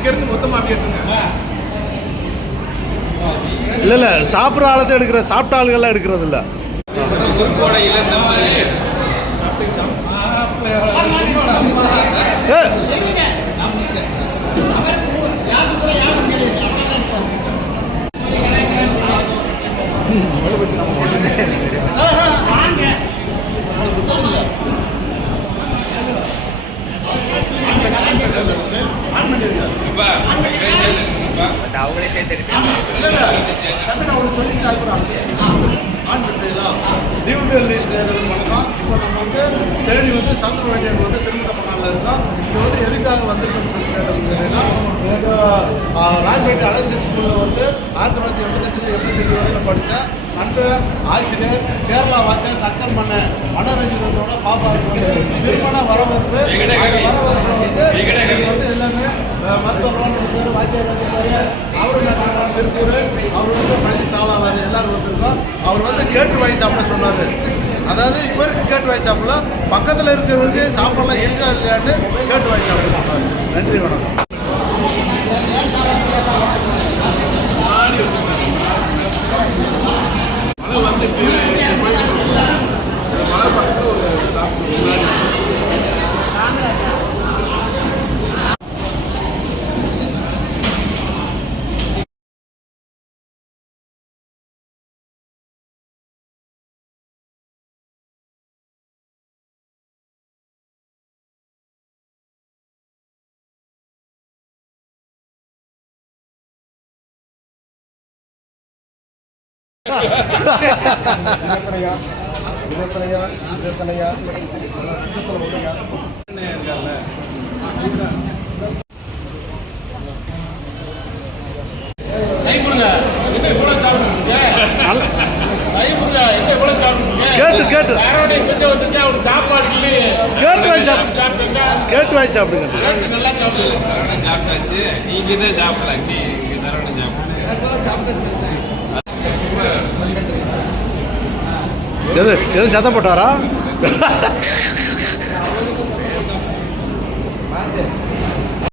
இங்கேருந்து மொத்தமாக கேட்டுருங்க. இல்லை சாப்பிட்ற ஆளத்தை எடுக்கிற சாப்பிட்ட ஆளுகள்லாம் எடுக்கிறது இல்லை. அவங்களே சேர்த்து தம்பி நான் ஒன்று சொல்லிக்கிறேன். அப்புறம் ஆன் பண்ணுறீங்களா? டியூட்டல் ரிலீஸ் பண்ணலாம். இப்போ நம்ம வந்து தேனி வந்து சந்திரவேண்டியன் வந்து திருமண பண்ணாமல் இருக்கோம். இங்கே வந்து எதுக்காக வந்திருக்கோம்னு சொல்லி கேட்டோம்னு சொன்னீங்கன்னா, ராயப்பேட்டை அலசியஸ் ஸ்கூலில் வந்து 1985 வரைக்கும் படித்தேன். அன்று ஆசிரியர் கேரளா வந்து தக்கன் பண்ண மனோரஞ்சனத்தோட பாப்பாவுக்கு வந்து திருமண வரவேற்பு. அந்த வரவேற்பு வந்து எல்லாமே மருத்துவ பேர் வாத்தியார் வந்திருக்காரு. அவரு திருப்பூர், அவர் வந்து பள்ளி தாளாளர் எல்லாரும் வந்திருக்கோம். அவர் வந்து கேட்டு வாங்கி சாப்பிட சொன்னார். அதாவது இவருக்கு கேட்டு வாங்கி சாப்பிடல, பக்கத்தில் இருக்கிறவருக்கு சாப்பிடலாம் இருக்கா இல்லையான்னு கேட்டு வாங்கி சாப்பிட சொன்னார். நன்றி, வணக்கம். மழை வந்து மழை பக்கத்தில் ஒரு முன்னாடி கேட்டு வாங்கி சாப்பிடுங்க. எது சத்தம் போட்டாரா?